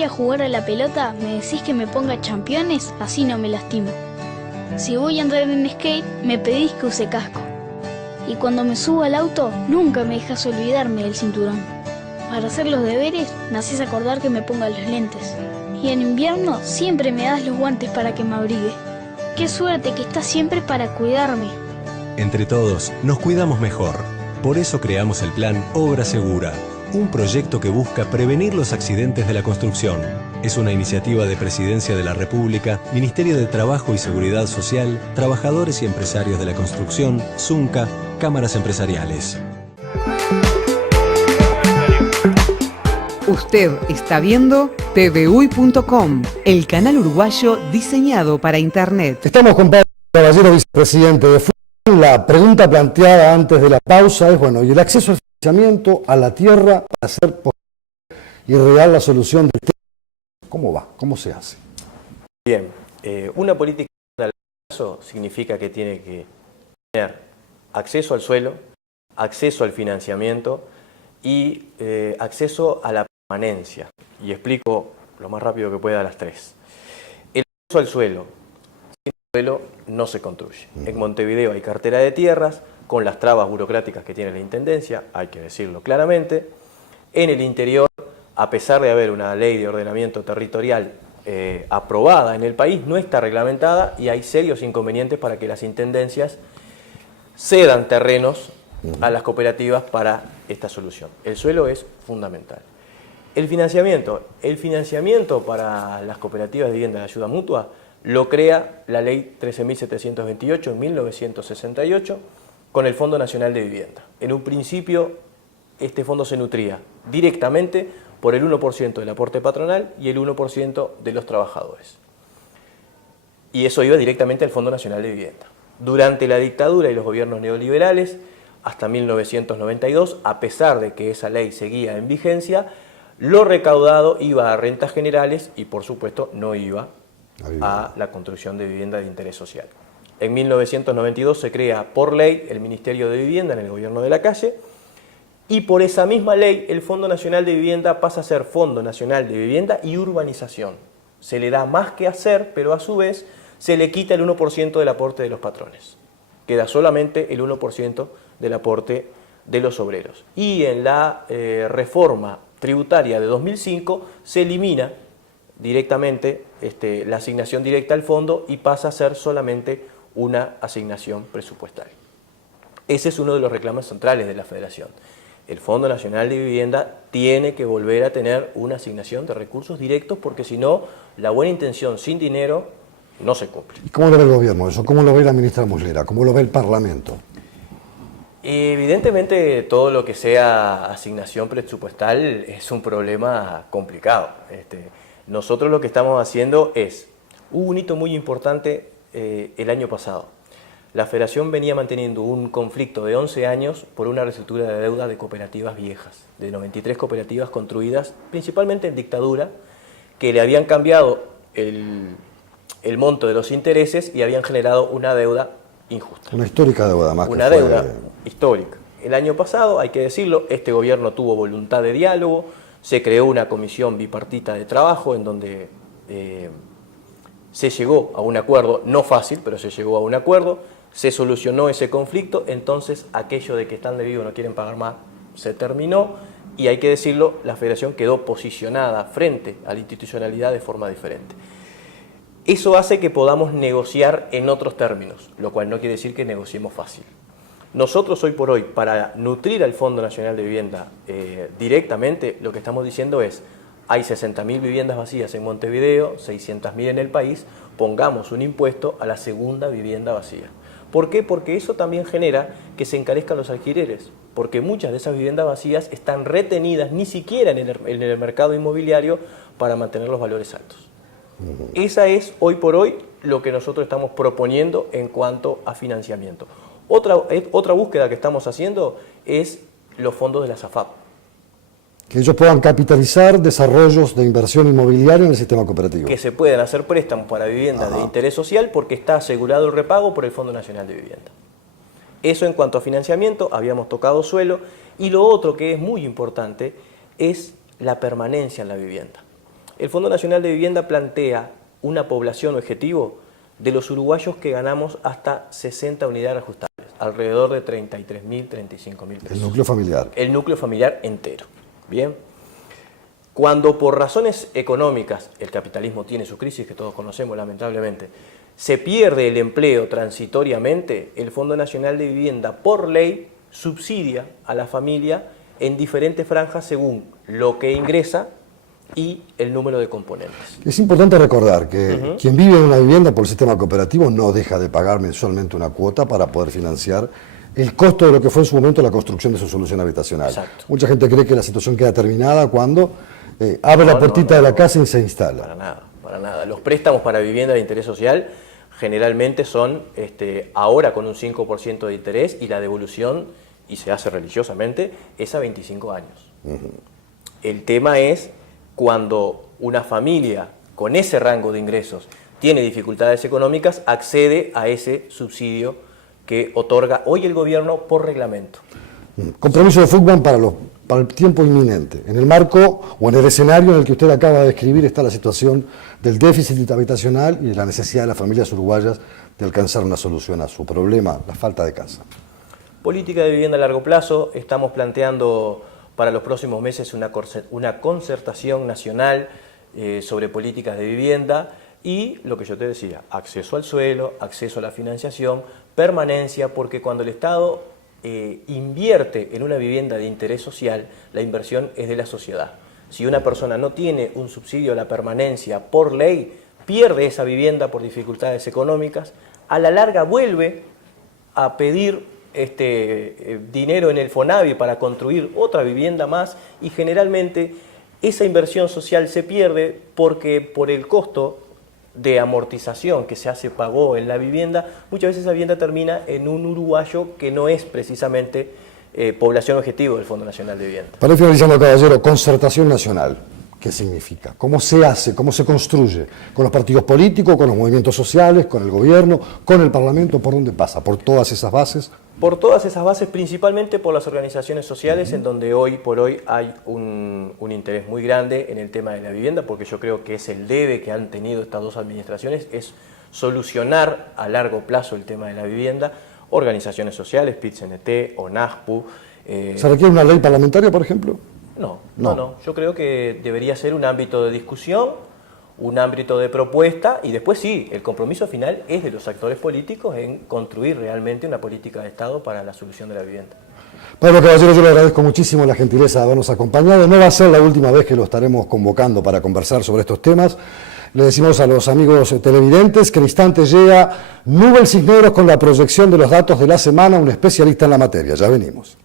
voy a jugar a la pelota, me decís que me ponga championes, así no me lastimo. Si voy a andar en skate, me pedís que use casco. Y cuando me subo al auto, nunca me dejas olvidarme del cinturón. Para hacer los deberes, me haces acordar que me ponga los lentes. Y en invierno, siempre me das los guantes para que me abrigue. Qué suerte que estás siempre para cuidarme. Entre todos, nos cuidamos mejor. Por eso creamos el plan Obra Segura, un proyecto que busca prevenir los accidentes de la construcción. Es una iniciativa de Presidencia de la República, Ministerio de Trabajo y Seguridad Social, trabajadores y empresarios de la construcción, Zunca, cámaras empresariales. Usted está viendo tvUY.com, el canal uruguayo diseñado para Internet. Estamos con Pablo Caballero, vicepresidente de FUN. La pregunta planteada antes de la pausa es, bueno, ¿y el acceso al financiamiento a la tierra para hacer posible y real la solución del tema? ¿Cómo va? ¿Cómo se hace? Bien, una política a largo plazo significa que tiene que tener acceso al suelo, acceso al financiamiento y acceso a la permanencia. Y explico lo más rápido que pueda las tres. El acceso al suelo. Sin suelo no se construye. En Montevideo hay cartera de tierras, con las trabas burocráticas que tiene la Intendencia, hay que decirlo claramente. En el interior, a pesar de haber una ley de ordenamiento territorial aprobada en el país, no está reglamentada y hay serios inconvenientes para que las intendencias cedan terrenos a las cooperativas para esta solución. El suelo es fundamental. El financiamiento para las cooperativas de vivienda de ayuda mutua lo crea la ley 13.728 en 1968 con el Fondo Nacional de Vivienda. En un principio, este fondo se nutría directamente por el 1% del aporte patronal y el 1% de los trabajadores. Y eso iba directamente al Fondo Nacional de Vivienda. Durante la dictadura y los gobiernos neoliberales, hasta 1992, a pesar de que esa ley seguía en vigencia, lo recaudado iba a rentas generales y, por supuesto, no iba a la construcción de vivienda de interés social. En 1992 se crea por ley el Ministerio de Vivienda en el gobierno de Lacalle y por esa misma ley el Fondo Nacional de Vivienda pasa a ser Fondo Nacional de Vivienda y Urbanización. Se le da más que hacer, pero a su vez se le quita el 1% del aporte de los patrones. Queda solamente el 1% del aporte de los obreros. Y en la reforma tributaria de 2005 se elimina directamente la asignación directa al fondo y pasa a ser solamente una asignación presupuestal. Ese es uno de los reclamos centrales de la Federación. El Fondo Nacional de Vivienda tiene que volver a tener una asignación de recursos directos porque si no, la buena intención sin dinero no se cumple. ¿Y cómo lo ve el gobierno eso? ¿Cómo lo ve la ministra Muslera? ¿Cómo lo ve el Parlamento? Evidentemente todo lo que sea asignación presupuestal es un problema complicado. Nosotros lo que estamos haciendo hubo un hito muy importante el año pasado. La Federación venía manteniendo un conflicto de 11 años por una reestructura de deuda de cooperativas viejas, de 93 cooperativas construidas principalmente en dictadura, que le habían cambiado el monto de los intereses y habían generado una deuda injusta. Una histórica deuda más. Una deuda histórica. El año pasado, hay que decirlo, este gobierno tuvo voluntad de diálogo, se creó una comisión bipartita de trabajo en donde se llegó a un acuerdo, no fácil, pero se llegó a un acuerdo, se solucionó ese conflicto, entonces aquello de que están debidos no quieren pagar más se terminó y hay que decirlo, la Federación quedó posicionada frente a la institucionalidad de forma diferente. Eso hace que podamos negociar en otros términos, lo cual no quiere decir que negociemos fácil. Nosotros hoy por hoy, para nutrir al Fondo Nacional de Vivienda directamente, lo que estamos diciendo es, hay 60.000 viviendas vacías en Montevideo, 600.000 en el país, pongamos un impuesto a la segunda vivienda vacía. ¿Por qué? Porque eso también genera que se encarezcan los alquileres, porque muchas de esas viviendas vacías están retenidas ni siquiera en el mercado inmobiliario para mantener los valores altos. Esa es hoy por hoy lo que nosotros estamos proponiendo en cuanto a financiamiento. Otra búsqueda que estamos haciendo es los fondos de la SAFAP. Que ellos puedan capitalizar desarrollos de inversión inmobiliaria en el sistema cooperativo. Que se puedan hacer préstamos para viviendas de interés social porque está asegurado el repago por el Fondo Nacional de Vivienda. Eso en cuanto a financiamiento, habíamos tocado suelo. Y lo otro que es muy importante es la permanencia en la vivienda. El Fondo Nacional de Vivienda plantea una población objetivo de los uruguayos que ganamos hasta 60 unidades ajustables, alrededor de 33.000, 35.000 pesos. El núcleo familiar. El núcleo familiar entero. Bien. Cuando por razones económicas, el capitalismo tiene su crisis que todos conocemos lamentablemente, se pierde el empleo transitoriamente, el Fondo Nacional de Vivienda por ley subsidia a la familia en diferentes franjas según lo que ingresa y el número de componentes. Es importante recordar que quien vive en una vivienda por el sistema cooperativo no deja de pagar mensualmente una cuota para poder financiar el costo de lo que fue en su momento la construcción de su solución habitacional. Exacto. Mucha gente cree que la situación queda terminada cuando abre la puertita de la casa y se instala. Para nada, para nada. Los préstamos para vivienda de interés social generalmente son ahora con un 5% de interés y la devolución, y se hace religiosamente, es a 25 años. El tema es cuando una familia con ese rango de ingresos tiene dificultades económicas, accede a ese subsidio que otorga hoy el gobierno por reglamento. Compromiso de Fugman para el tiempo inminente. En el marco o en el escenario en el que usted acaba de describir está la situación del déficit habitacional y la necesidad de las familias uruguayas de alcanzar una solución a su problema, la falta de casa. Política de vivienda a largo plazo, estamos planteando para los próximos meses una concertación nacional sobre políticas de vivienda y lo que yo te decía, acceso al suelo, acceso a la financiación, permanencia, porque cuando el Estado invierte en una vivienda de interés social, la inversión es de la sociedad. Si una persona no tiene un subsidio a la permanencia por ley, pierde esa vivienda por dificultades económicas, a la larga vuelve a pedir dinero en el FONAVI para construir otra vivienda más y generalmente esa inversión social se pierde porque por el costo de amortización que se pagó en la vivienda, muchas veces esa vivienda termina en un uruguayo que no es precisamente población objetivo del Fondo Nacional de Vivienda. Para ir finalizando, caballero, concertación nacional. ¿Qué significa? ¿Cómo se hace? ¿Cómo se construye? ¿Con los partidos políticos, con los movimientos sociales, con el gobierno, con el Parlamento? ¿Por dónde pasa? ¿Por todas esas bases? Por todas esas bases, principalmente por las organizaciones sociales, en donde hoy por hoy hay un interés muy grande en el tema de la vivienda, porque yo creo que es el debe que han tenido estas dos administraciones, es solucionar a largo plazo el tema de la vivienda. Organizaciones sociales, PIT-CNT, ONASPU. ¿Se requiere una ley parlamentaria, por ejemplo? No. Yo creo que debería ser un ámbito de discusión, un ámbito de propuesta y después sí, el compromiso final es de los actores políticos en construir realmente una política de Estado para la solución de la vivienda. Pablo Caballero, yo le agradezco muchísimo la gentileza de habernos acompañado. No va a ser la última vez que lo estaremos convocando para conversar sobre estos temas. Le decimos a los amigos televidentes que en instantes llega Nubel Cisneros con la proyección de los datos de la semana, un especialista en la materia. Ya venimos.